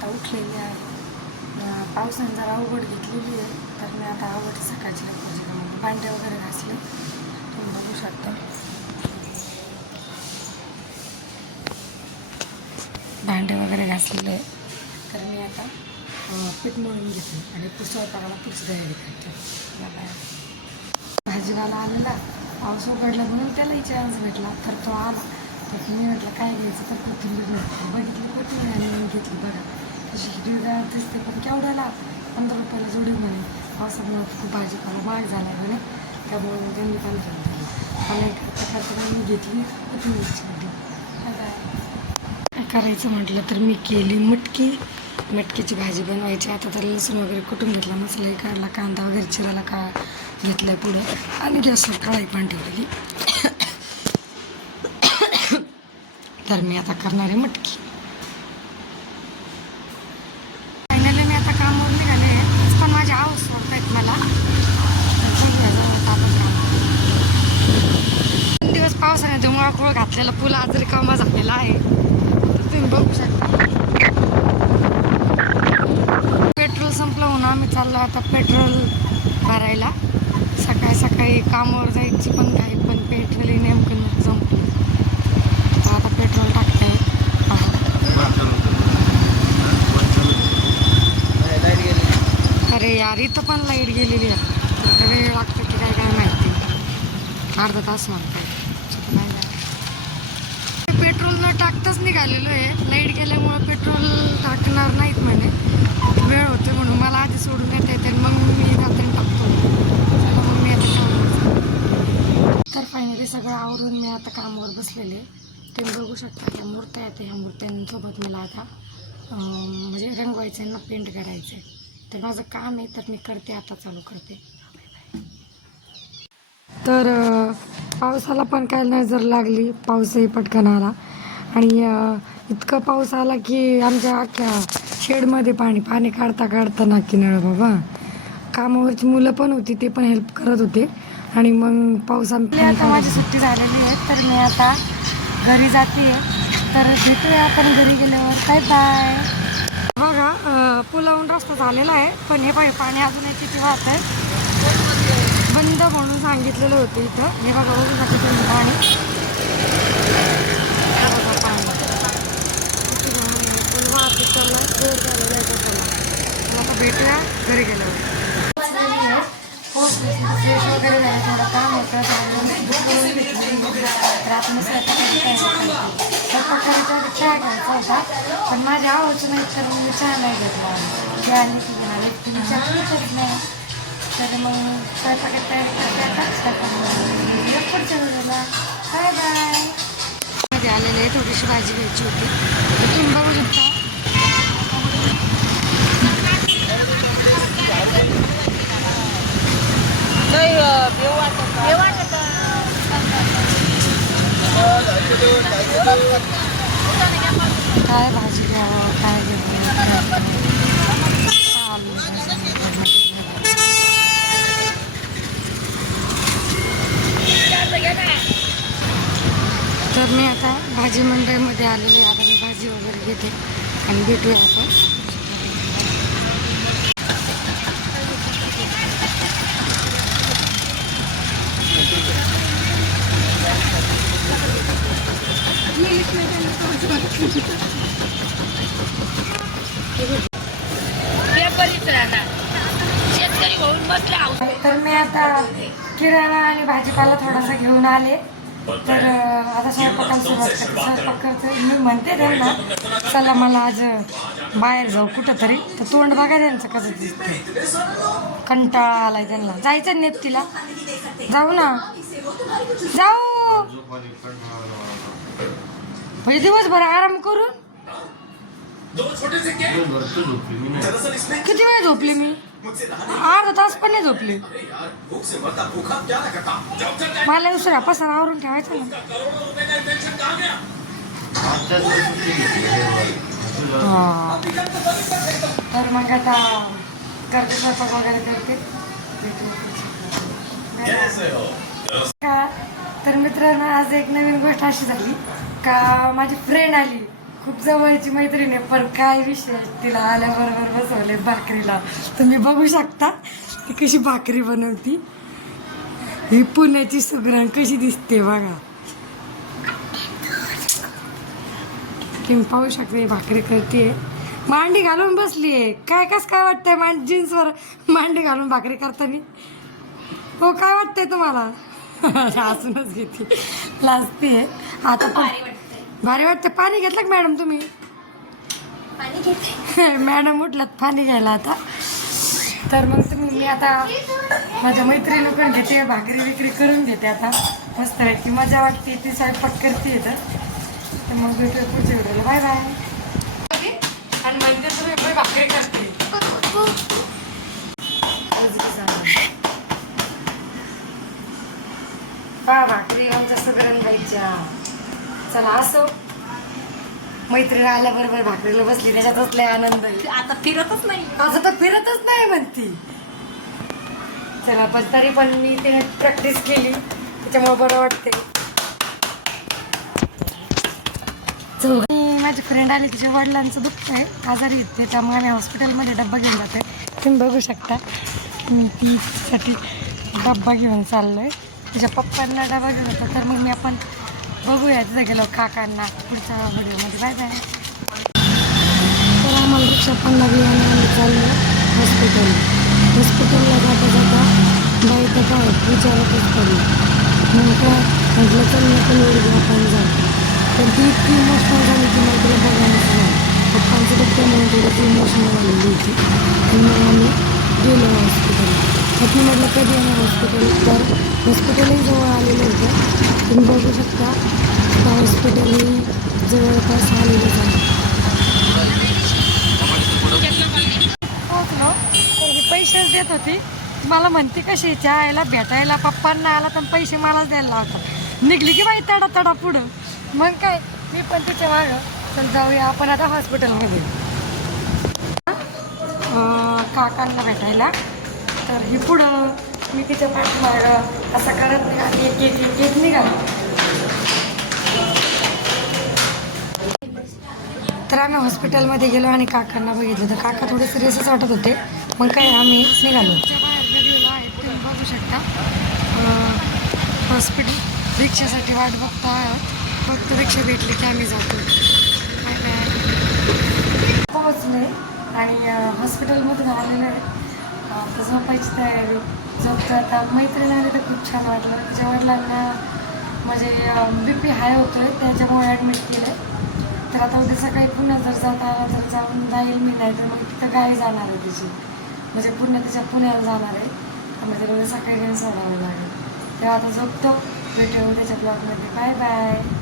आता उठलेली आहे. पावसानं पावसाने जरा अवघड घेतलेली आहे तर मी आता आवडते सकाळची लवकरची कामं म्हणजे भांडे वगैरे घासले. तुम्ही बघू शकता. भांडे वगैरे घासलेले आहे. तर मी आता पीठ मळून घेते आणि स्वयंपाकाला पीठ तयारी करते. मला भाजीवाला आलेला पाऊस उघडला म्हणून त्यालाही चान्स भेटला तर तो आला. तर मी म्हटलं काय घ्यायचं? तर कोथिंबीर भेटली बघितली कोथिंबीर आणि घेतली. बघा. तशी हिरवीगार दिसते पण केवढ्याला पंधरा रुपयाला जोडी म्हणे. पावसामुळे खूप भाजीपाला महाग झाला म्हणे. त्यामुळे मग त्यांनी पण एक प्रकारचं मी घेतली कोथिंबीरची भेटली काय करायचं म्हटलं तर मी केली मटकी. मटकीची भाजी बनवायची. आता तर लसूण वगैरे कुटून घेतला? मसालाही काढला कांदा वगैरे चिरायला का घेतला पुढं. आणि गॅसवर कढाई पण ठेवलेली. तर मी आता करणार आहे मटकी फायनली मी आता कामावर निघाले पण माझे आवाज सोडतायत मला तर बघूया जाऊ आता आपण कामावर. दोन दिवस पावसाने घातलेला पूल आज रिकामा झालेला आहे. तर तुम्ही बघू शकता. पेट्रोल संपलं म्हणून आम्ही चाललो आता पेट्रोल भरायला. सकाळी सकाळी कामावर जायची पण काही पण पेट्रोल नेमकं संपलं आता पेट्रोल टाकताय. अरे यार इथं पण लाइट गेलेली आहे. तर वेळ लागतो की काय काय माहिती. अर्धा तास म्हणतो पेट्रोल न टाकताच निघालेलो आहे. लाइट गेल्यामुळं पेट्रोल टाकणार नाहीत म्हणे. वेळ होते म्हणून. मला आधी सोडून येता येते मग मी रात्री टाकतो. चला मग मी आता तर फायनली सगळं आवरून मी आता कामावर बसलेले तुम्ही बघू शकता ह्या मूर्त्या आहेत ह्या मूर्त्यांसोबत मला आता म्हणजे रंगवायचं आहे ना पेंट करायचं आहे तर माझं काम आहे तर मी करते आता चालू करते. तर पावसाला पण काय नजर लागली पाऊसही पटकन आला. आणि इतकं पाऊस आला की आमच्या अख्ख्या शेडमध्ये पाणी पाणी काढता काढता नाकी नळ बाबा. कामावरची मुलं पण होती ते पण हेल्प करत होते. आणि मग पाऊस आता माझी सुट्टी झालेली आहे तर मी आता घरी जाते तर भेटूया आपण घरी गेल्यावर. बाय बाय बघा पुलावून रस्ता झालेला आहे पण हे पाणी अजूनही किती वाहत आहे बंद म्हणून सांगितलेलं होतं इथं हे बघा बघू शकता तुम्ही पाणी हे बघा पाणी झालेला आहे घरी गेलो फ्रेश वगैरे झालं थोडं काम होतं त्यामुळे तर घ्यायचा होता पण माझ्या आवडचं नाही तर मी चहा नाही घेतला ते आले की झाले तुम्ही नाही तर मग स्वयंपाकाची तयारी करते आता स्वयंपाक पुढच्या वेळेला बाय बाय. मध्ये आलेले आहे थोडीशी भाजी घ्यायची होती तर तुम्ही बघू शकता काय भाजी घ्यावं काय घेऊ तर मी आता भाजी मंडईमध्ये आलेले आहे. आता मी भाजी वगैरे घेते आणि भेटूया आपण शेतकरी होऊन तर मी आता किराणा आणि भाजीपाला थोडासा घेऊन आले तर आता स्वयंपाकाला सुरुवात करते स्वयंपाक करते मी म्हणते त्यांना चला मला आज बाहेर जाऊ कुठं तरी तर तोंड बघा त्यांचं कसं दिसतं कंटाळा आलाय त्यांना. जायचं नेत तिला. जाऊ ना. जाऊ. म्हणजे दिवसभर आराम करून? किती वेळ झोपली मी? अर्धा तास पण नाही झोपले. मला दुसऱ्या पसारा आवरून ठेवायचं ना. तर मग आता करते स्वयंपाक वगैरे करते. तर मित्रांनो आज एक नवीन गोष्ट अशी झाली. का माझी फ्रेंड आली. खूप जवळची मैत्रीण आहे पण काय विषय तिला आल्याबरोबर बसवले भाकरीला. तुम्ही बघू शकता ती कशी भाकरी बनवती. ही पुण्याची सुगरण कशी दिसते बघा. तुम्ही पाहू शकता ही भाकरी करते मांडी घालून बसली आहे काय कस काय वाटतंय मांड जीन्सवर मांडी घालून भाकरी करताना? हो काय वाटतंय तुम्हाला? असूनच घेते. लाजते आता भारी वाटते. पाणी घेतलं का मॅडम तुम्ही? पाणी मॅडम उठलात पाणी घ्यायला आता. तर मग तुम्ही मी आता माझ्या मैत्रिणी पण घेते भाकरी विक्री करून घेते आता. मस्त आहे. ती मजा वाटते. ती स्वयंपाक करते तर मग भेटूया पुढच्या व्हिडिओला. Bye bye. आणि म्हणजे तुम्ही पण भाकरी करते. पहा भाकरी आमच्या सगळ्यांना गायच्या चला असो. मैत्रीण आल्याबरोबर भाकरीला बसली त्याच्यातच लय आनंद आहे. आता फिरतच नाही. असं तर फिरतच नाही म्हणती. चला पण तरी पण मी ते प्रॅक्टिस केली. त्याच्यामुळे बरं वाटते माझी फ्रेंड आली तिच्या वडिलांचं दुःख आहे. आजारी आहेत ते त्यामुळे आम्ही हॉस्पिटलमध्ये डब्बा घेऊन जाते तुम्ही बघू शकता. मी तिच्यासाठी डब्बा घेऊन चाललो आहे तिच्या पप्पांना डबा घेऊन होता तर मग मी आपण बघूया तिथं गेलो काकांना पुढच्या व्हिडिओमध्ये. Bye bye. तर आम्हाला रिक्षा पण लागली आणि आम्ही चाललो हॉस्पिटल हॉस्पिटलला जाता जाता बाई तर काय विचारतच पडली. मग काय म्हटलं चल मी पण एवढी आपण जाऊ पण ती इतकी इमोशनल झाली की मला तिला बघायला नाही. पप्पांचं दुःख म्हणून थोडंसं इमोशनल झालेली होती. आणि मग आम्ही गेलो हॉस्पिटलला मग मी म्हटलं कधी येणार हॉस्पिटल तर हॉस्पिटलही जवळ आलेलं होतं. तुम्ही बघू शकता आता जवळपास आलेलं आहे पैसेच देत होती. मला म्हणते कशी आईला भेटायला पप्पांना आला तर पैसे मलाच द्यायला लावतात निघली की बाई तडा तडा पुढं. मग काय मी पण तिच्या मागं. चल जाऊया आपण आता हॉस्पिटलमध्ये काकांना भेटायला. तर ही पुढं मी तिच्या पाठीमागं असं करत निघाली एक एक एक एक निघालो. तर आम्ही हॉस्पिटलमध्ये गेलो आणि काकांना बघितलं. तर काका थोडे सिरियसच वाटत होते. मग काय आम्ही निघालो. आहे तुम्ही बघू शकता हॉस्पिटल रिक्षासाठी वाट बघतो फक्त रिक्षा भेटली की आम्ही जातो. पोहोचले आणि हॉस्पिटलमधून आलेलो आहे तर झोपायची तयारी. झोपतो आता मैत्रीण आली तर खूप छान वाटलं. तिच्या वडिलांना म्हणजे बी पी हाय होतोय त्याच्यामुळे ॲडमिट केलं. तर आता उद्या सकाळी पुन्हा जर जाता आला तर जाऊन जाईल मी नाही तर मग तिथं गाय जाणार आहे तिची. म्हणजे पुन्हा तिच्या पुण्याला जाणार आहे. त्यामुळे त्याला उद्या सकाळी सोडावं लागेल. तेव्हा आता झोपतो. भेटू त्याच्या ब्लॉगमध्ये बाय बाय